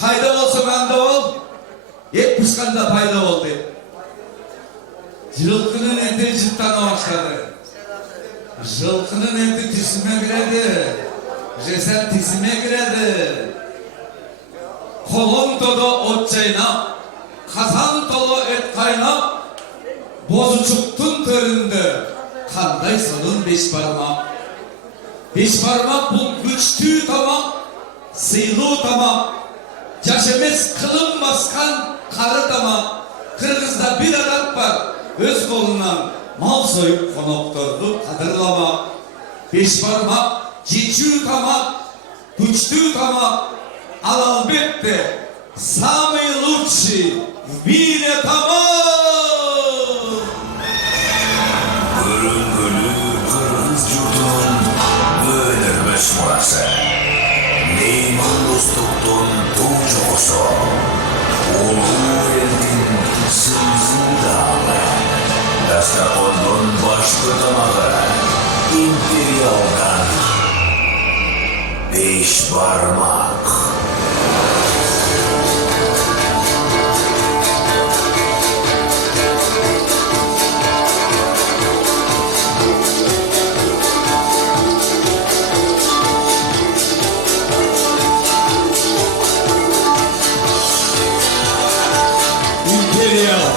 Qayda olsa bende ol, 70 kanda payda oldu. Yılkının eti cidden başladı. Yılkının eti tisime giredi. Ceset tisime giredi. Kolon dolu ot çaynap, kazan dolu et kaynap, bozucuktun töründe, kanday sonun beş parmak. Beş parmak bu güçlü tamam, sıylı tamam. Yaşamız kılın baskan karı tamam. Kırgız'da bir adam var, öz kolundan mal soyup konoktordu kadırlama. Beş parmak, ciddi tamam, güçlü tamam. Al elbette, самый лучший в мире tamam. Örüngülü Kırgız yurdunun bölünmüş murası. Neyman dostluktun tuğcuğusu. Ulu eldin sımsın dağlı. Dastapondun başlı damağı. İmperialdan beş parmak. İmperial.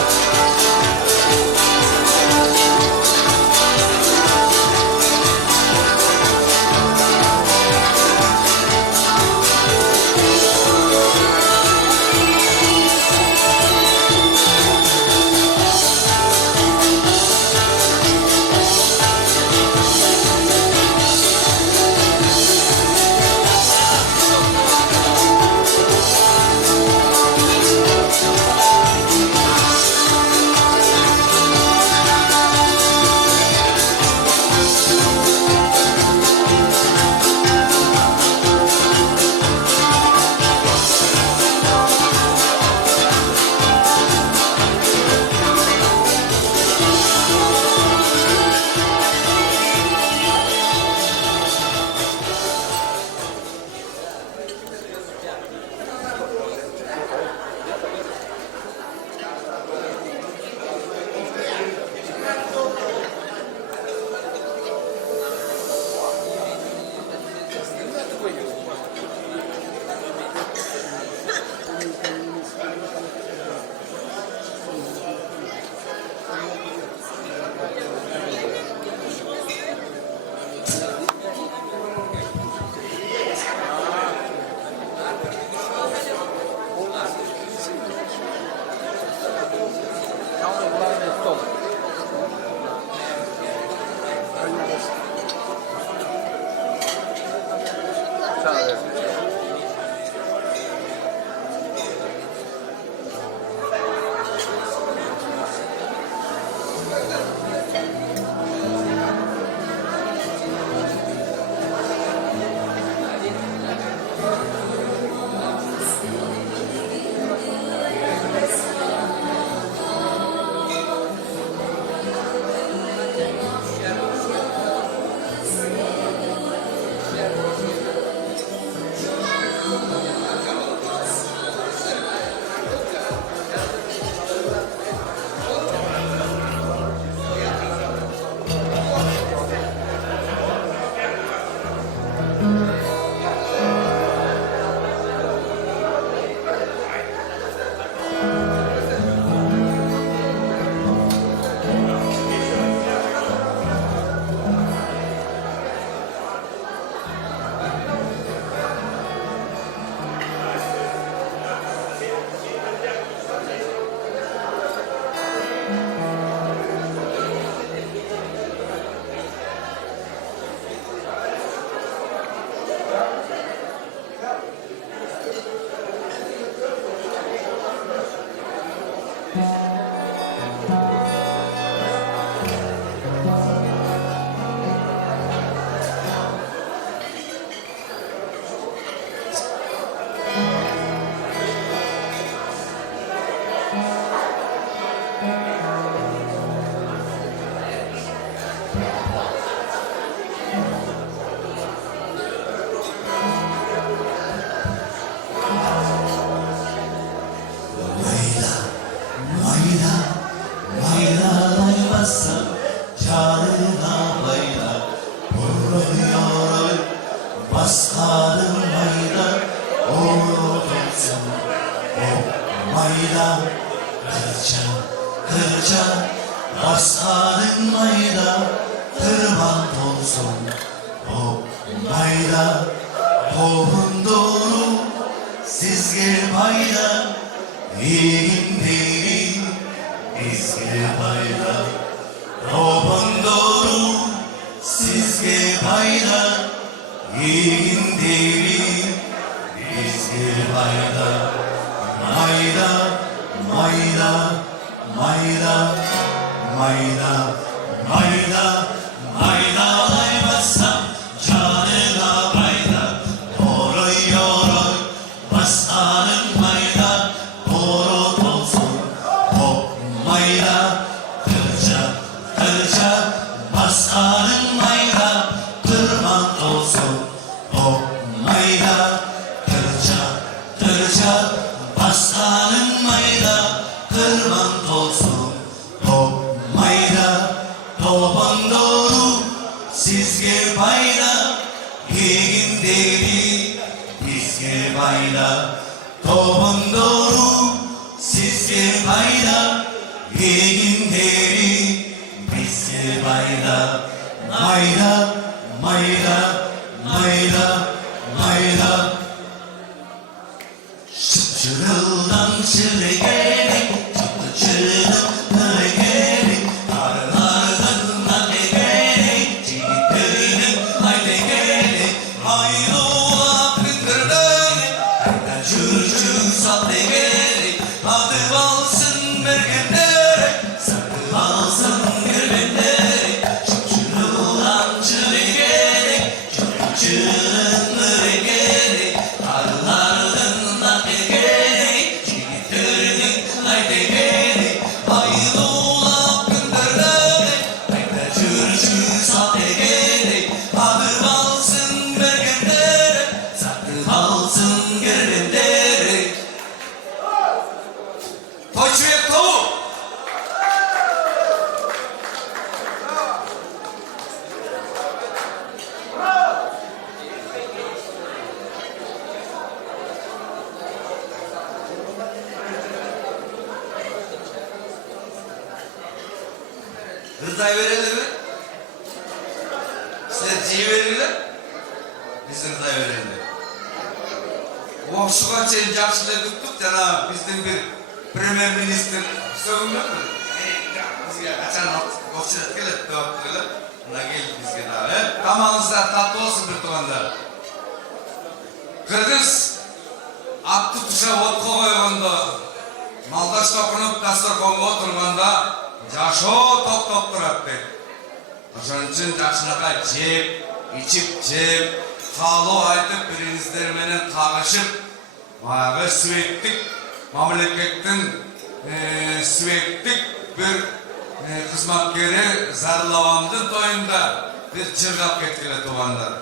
olsun. O mayda kırça kırça aslanın mayda kırman olsun. O mayda tohum doğru sizge payda yiyin değil bizge payda tohum doğru sizge payda yiyin değil bizge payda mayda mayda mayda mayda mayda maydalaymasam canına mayda oroy oroy basarın mayda doğru olsun. Hop mayda kırca kırca basarın mayda kırman olsun. Hop mayda kırca kırca basarın mayda kırman olsun. Hop mayda topan doğru sizge payda yiyin deri bizge payda topan doğru sizge payda yiyin deri bizge payda mayda mayda mayda mayda şıpçırıldan çırıgelik çıpçırıldan çırıgelik arılardan nategelik çiğitlerinin haydegelik hayrola kındırdelik hayda çürçür sategelik adı alsın mergenderek sakı alsın gülbenderek şıpçırıldan çırıgelik çıpçırıldan çırıgelik arılardan nategelik çiğitlerinin haydegelik hayrola kındırdelik hayda çürçür sategelik adı alsın mergenderek sakı alsın gülbenderek. Toyçuya tavuk. Rızayı verelim mi? Sizler ciğer verirler. Biz rızayı verelim. O şu kaçayın yaxşılığı tuttuk jana bizden bir Premier Minister sögümlü mü? Bizge kaçan okşadık kelip dövüp kelip buna geldi bizge daha. Tamamızlar tatlı olsun bir tuğanda. Kırgız attı tuşa ot koyğanda maldaş tokunup dasturxonga oturganda jaşo top turaptı. Oşoň üçin jaşınaqa jep, içip jep, haloo aytıp birinizler menen kagışıp maga sürektik mamlekettin sürektik bir hizmetkeri Zarlavandın toyunda bir çırgap ketkile tuğanlar.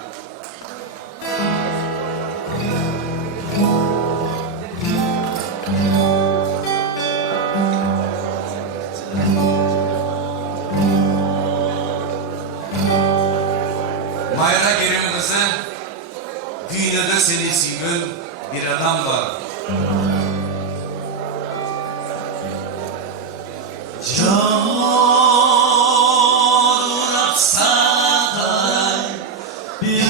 Mayra Kerim kızı, dünyada seni sevgen bir adam var. Canım apsaday bir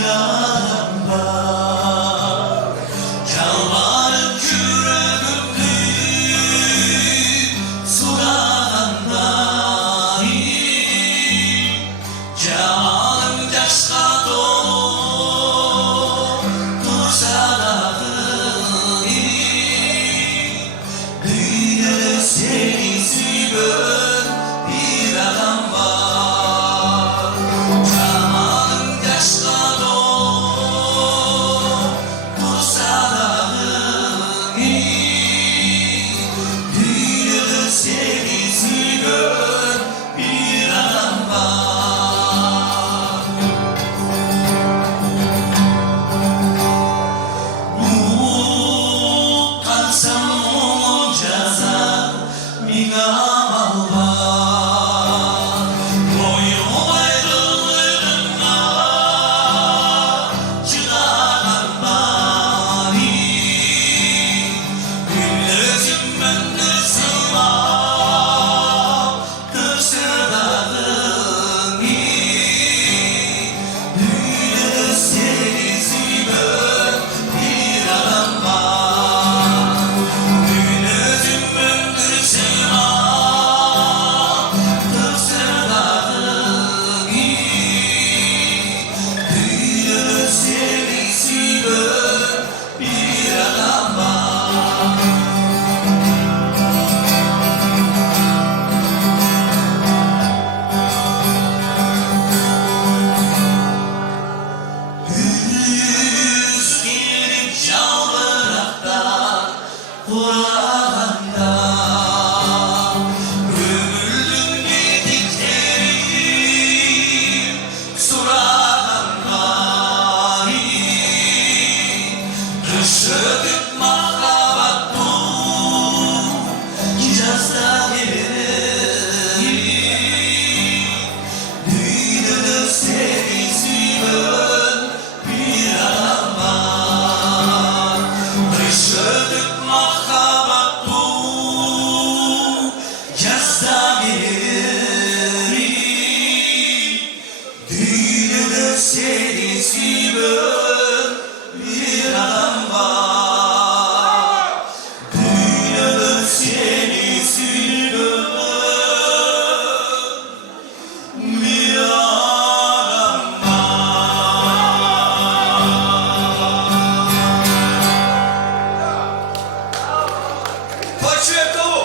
돌아간다 흐물든 gidiklerim suranari Düşürdük mahabat bu yazda gelirim Düğününü sevdiğimin bir adam var Düşürdük mahabat bu yazda gelirim Düğününü sevdiğimin bir adam var Düğününü sevdiğimin bir adam var Почему?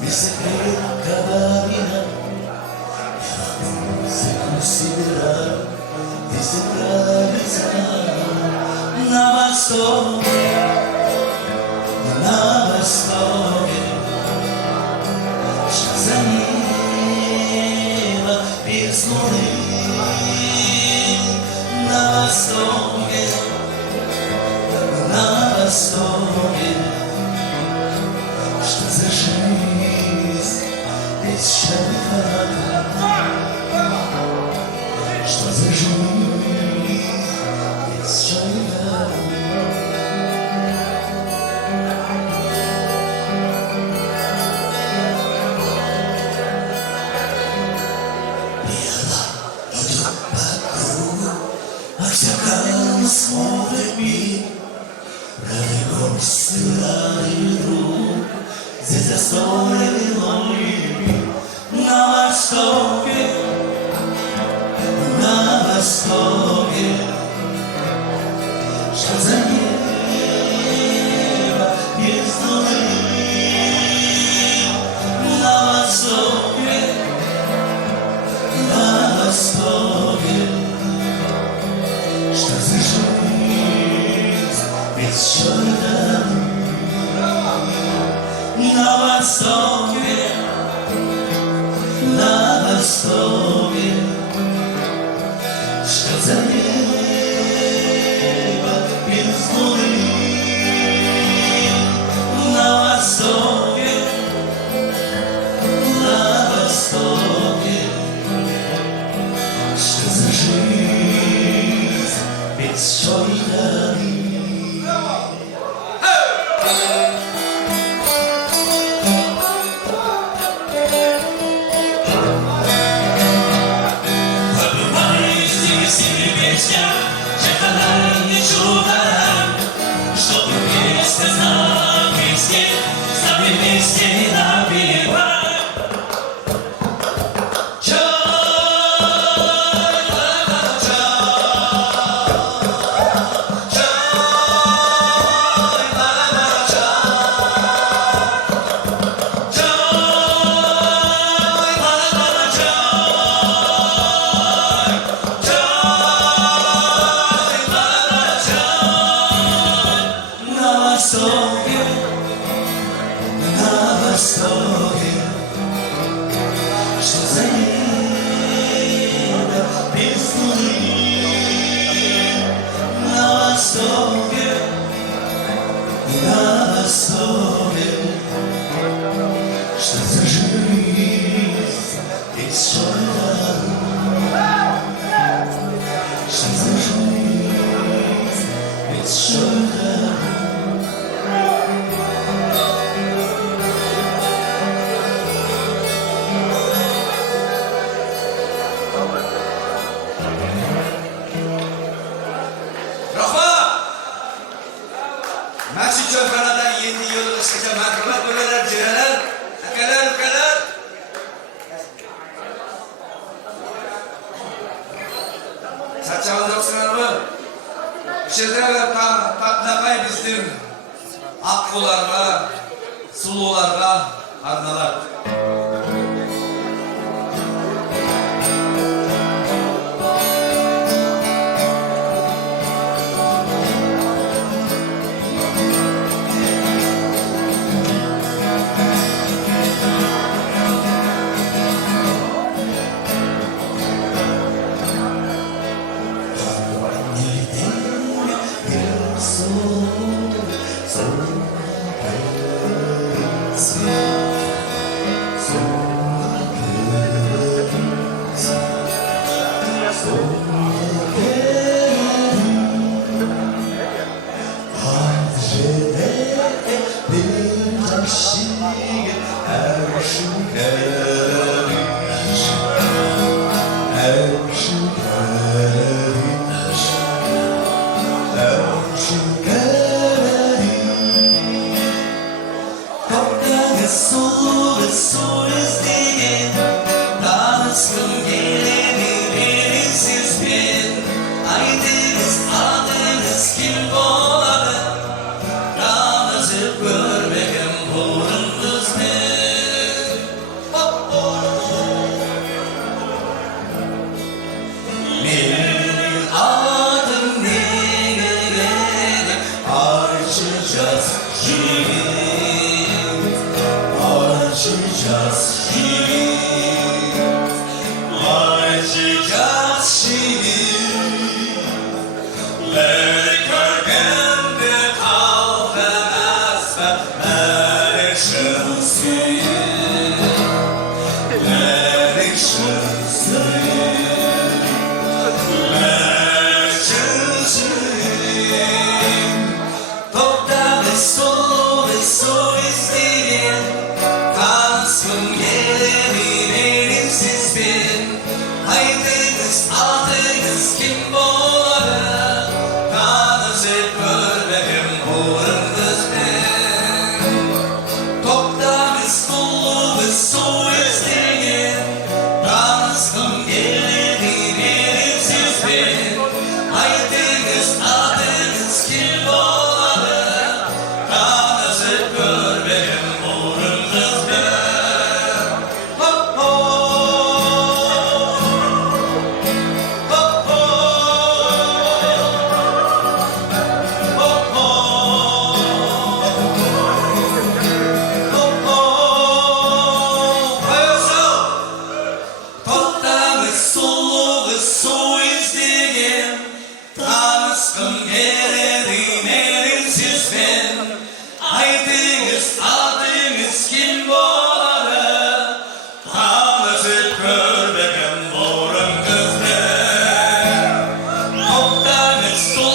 Dice que cada día se considera descentralizar. Nada más toque, nada más toque. Shazamila pisnuli, nada más toque, nada más toque. Что за жизнь без человека? Что за жизнь без человека? Бело идет по кругу, а всякому смотрит мир. Ради гордости, ради друг, здесь оставлено мир. На востоке, что за небо без луны. На востоке, что за жизнь без счета. На востоке, что за небо без луны. На востоке, что за жизнь без счета. Чтобы вместе знала везде, вместе напевать. Joy, Nasıl çöpanadan 7 yıl ıskaca merhamet böyleler cireler. Ökeler. Saçağız yoksunlar mı? Şeyler tatlakay bizim akkularga, sulularga arnalar. Next door.